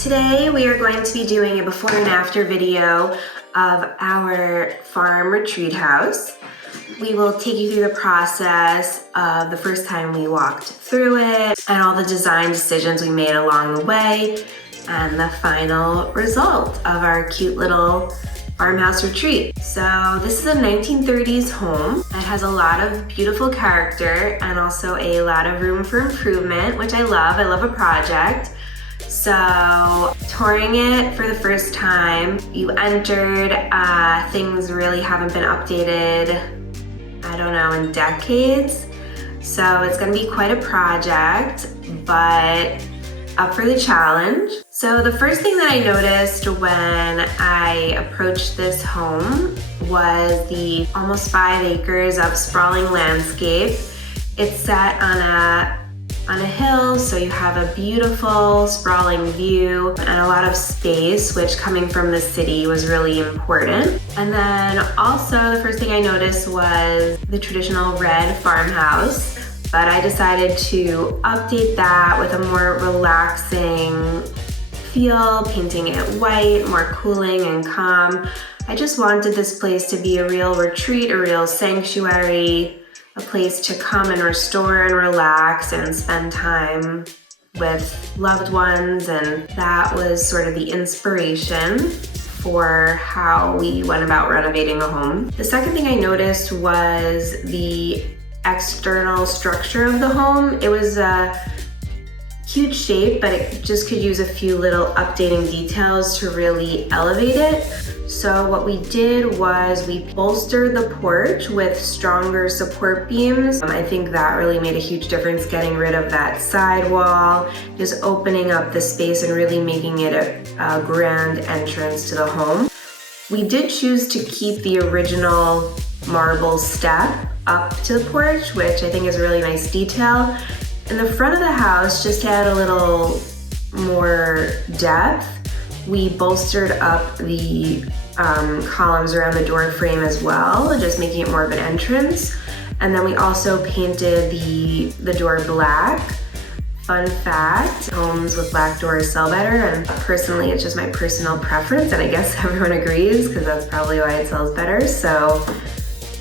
Today we are going to be doing a before and after video of our farm retreat house. We will take you through the process of the first time we walked through it and all the design decisions we made along the way and the final result of our cute little farmhouse retreat. So this is a 1930s home. It has a lot of beautiful character and also a lot of room for improvement, which I love. I love a project. So touring it for the first time, you entered, things really haven't been updated, I don't know, in decades. So it's gonna be quite a project, but up for the challenge. So the first thing that I noticed when I approached this home was the almost 5 acres of sprawling landscape. It's set on a hill, so you have a beautiful sprawling view and a lot of space, which coming from the city was really important. And then also the first thing I noticed was the traditional red farmhouse, but I decided to update that with a more relaxing feel, painting it white, more cooling and calm. I just wanted this place to be a real retreat, a real sanctuary, a place to come and restore and relax and spend time with loved ones, and that was sort of the inspiration for how we went about renovating a home. The second thing I noticed was the external structure of the home. It was a cute shape, but it just could use a few little updating details to really elevate it. So what we did was we bolstered the porch with stronger support beams. I think that really made a huge difference, getting rid of that side wall, just opening up the space and really making it a grand entrance to the home. We did choose to keep the original marble step up to the porch, which I think is a really nice detail. In the front of the house, just to add a little more depth, we bolstered up the columns around the door frame as well, just making it more of an entrance. And then we also painted the door black. Fun fact, homes with black doors sell better, and personally it's just my personal preference, and I guess everyone agrees because that's probably why it sells better. So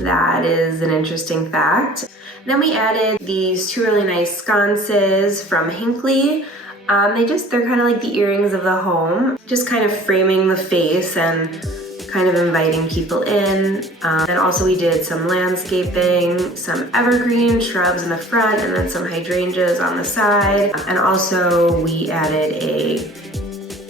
that is an interesting fact. Then we added these 2 really nice sconces from Hinckley. They're kind of like the earrings of the home, just kind of framing the face and kind of inviting people in. And also we did some landscaping, some evergreen shrubs in the front, and then some hydrangeas on the side. And also we added a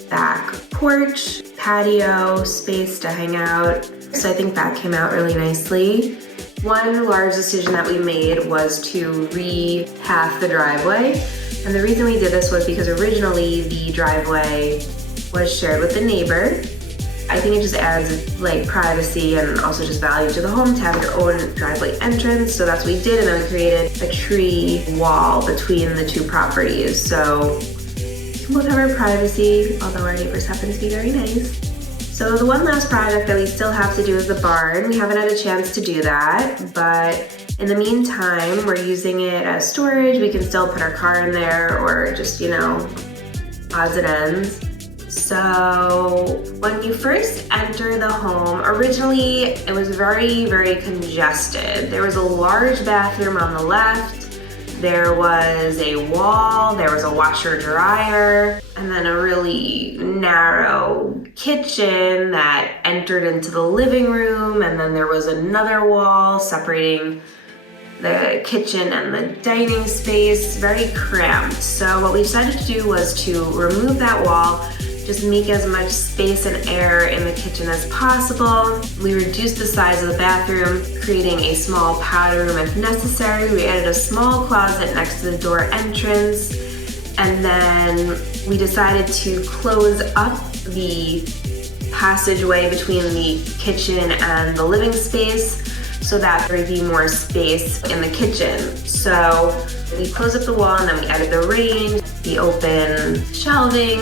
back porch, patio, space to hang out. So I think that came out really nicely. One large decision that we made was to re-path the driveway. And the reason we did this was because originally the driveway was shared with the neighbor. I think it just adds like privacy and also just value to the home to have your own driveway entrance. So that's what we did, and then we created a tree wall between the 2 properties. So we can both have our privacy, although our neighbors happen to be very nice. So the one last project that we still have to do is the barn. We haven't had a chance to do that, but in the meantime, we're using it as storage. We can still put our car in there or just, odds and ends. So when you first enter the home, originally it was very, very congested. There was a large bathroom on the left. There was a wall, there was a washer dryer, and then a really narrow kitchen that entered into the living room, and then there was another wall separating the kitchen and the dining space, very cramped. So what we decided to do was to remove that wall, just make as much space and air in the kitchen as possible. We reduced the size of the bathroom, creating a small powder room if necessary. We added a small closet next to the door entrance, and then we decided to close up the passageway between the kitchen and the living space so that there would be more space in the kitchen. So we closed up the wall, and then we added the range, the open shelving,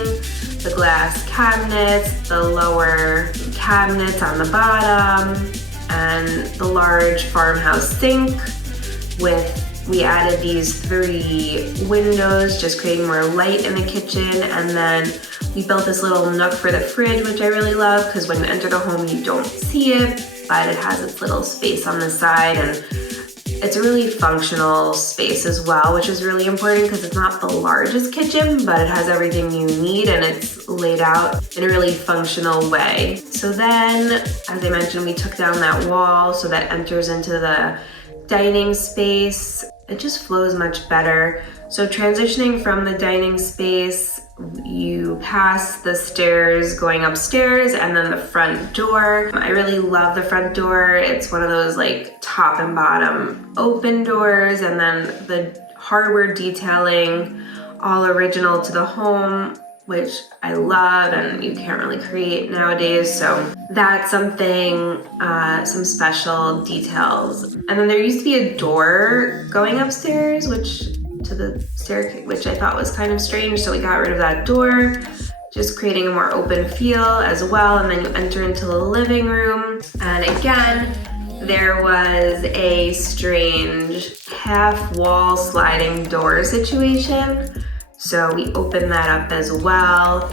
the glass cabinets, the lower cabinets on the bottom, and the large farmhouse sink with We added these 3 windows, just creating more light in the kitchen, and then we built this little nook for the fridge, which I really love because when you enter the home you don't see it, but it has its little space on the side, and it's a really functional space as well, which is really important because it's not the largest kitchen, but it has everything you need and it's laid out in a really functional way. So then, as I mentioned, we took down that wall so that enters into the dining space. It just flows much better. So transitioning from the dining space, you pass the stairs going upstairs and then the front door. I really love the front door. It's one of those like top and bottom open doors, and then the hardware detailing, all original to the home, which I love and you can't really create nowadays. So that's something, some special details. And then there used to be a door going upstairs, to the staircase, which I thought was kind of strange. So we got rid of that door, just creating a more open feel as well. And then you enter into the living room. And again, there was a strange half wall sliding door situation. So we opened that up as well,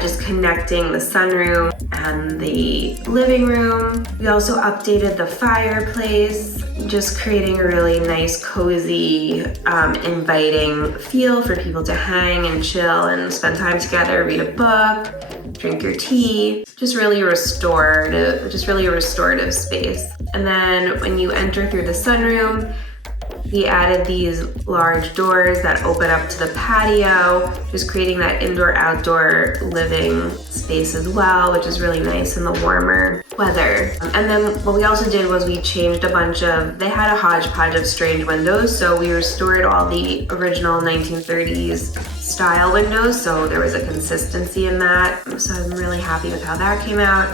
just connecting the sunroom and the living room. We also updated the fireplace, just creating a really nice, cozy, inviting feel for people to hang and chill and spend time together, read a book, drink your tea. Just really a restorative space. And then when you enter through the sunroom, we added these large doors that open up to the patio, just creating that indoor-outdoor living space as well, which is really nice in the warmer weather. And then what we also did was we changed they had a hodgepodge of strange windows, so we restored all the original 1930s style windows, so there was a consistency in that. So I'm really happy with how that came out.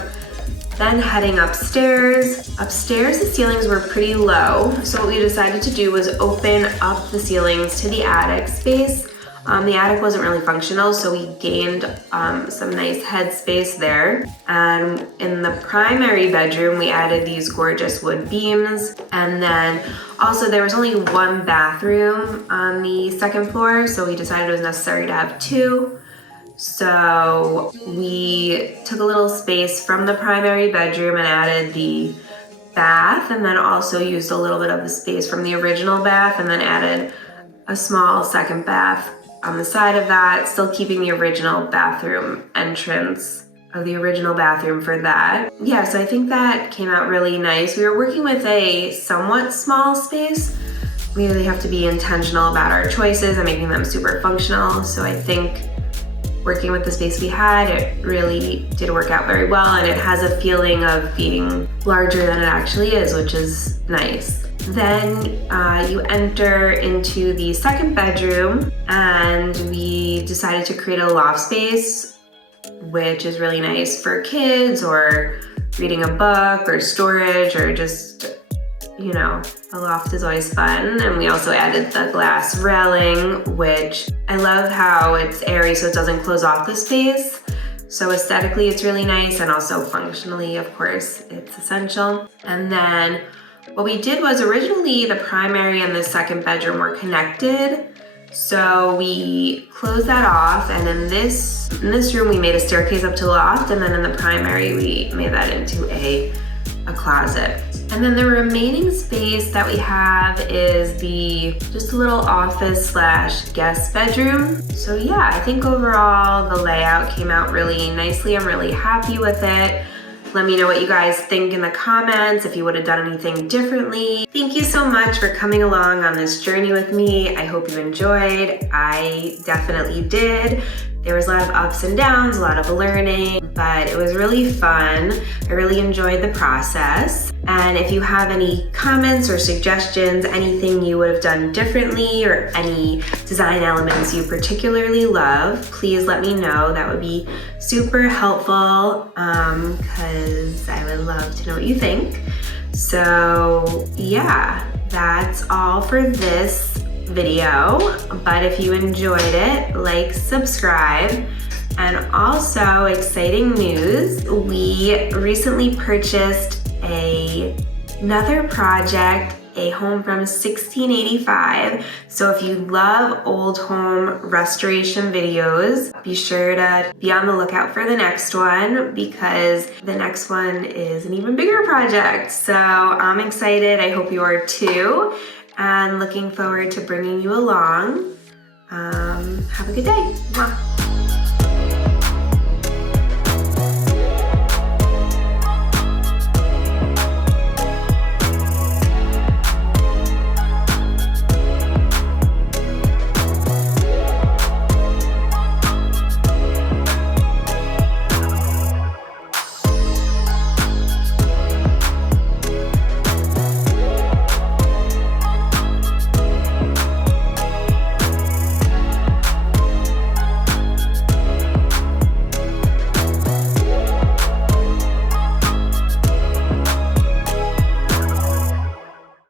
Then heading upstairs. Upstairs, the ceilings were pretty low, so what we decided to do was open up the ceilings to the attic space. The attic wasn't really functional, so we gained some nice head space there. And in the primary bedroom, we added these gorgeous wood beams. And then also there was only 1 bathroom on the 2nd floor, so we decided it was necessary to have 2. So we took a little space from the primary bedroom and added the bath, and then also used a little bit of the space from the original bath and then added a small 2nd bath on the side of that, still keeping the original bathroom entrance of the original bathroom for that. Yeah, so I think that came out really nice. We were working with a somewhat small space. We really have to be intentional about our choices and making them super functional. So I think working with the space we had, it really did work out very well, and it has a feeling of being larger than it actually is, which is nice. Then you enter into the 2nd bedroom, and we decided to create a loft space, which is really nice for kids or reading a book or storage or just, you know, the loft is always fun. And we also added the glass railing, which I love how it's airy so it doesn't close off the space. So aesthetically it's really nice, and also functionally, of course, it's essential. And then what we did was originally the primary and the 2nd bedroom were connected. So we closed that off, and in this room we made a staircase up to the loft, and then in the primary we made that into a closet. And then the remaining space that we have is just a little office / guest bedroom. So yeah, I think overall the layout came out really nicely. I'm really happy with it. Let me know what you guys think in the comments, if you would have done anything differently. Thank you so much for coming along on this journey with me. I hope you enjoyed. I definitely did. There was a lot of ups and downs, a lot of learning, but it was really fun. I really enjoyed the process. And if you have any comments or suggestions, anything you would have done differently, or any design elements you particularly love, please let me know. That would be super helpful, because I would love to know what you think. So yeah, that's all for this video, but if you enjoyed it, like, subscribe. And also, exciting news, we recently purchased another project a home from 1685. So if you love old home restoration videos, be sure to be on the lookout for the next one, because the next one is an even bigger project. So I'm excited. I hope you are too, and looking forward to bringing you along. Have a good day. Mwah.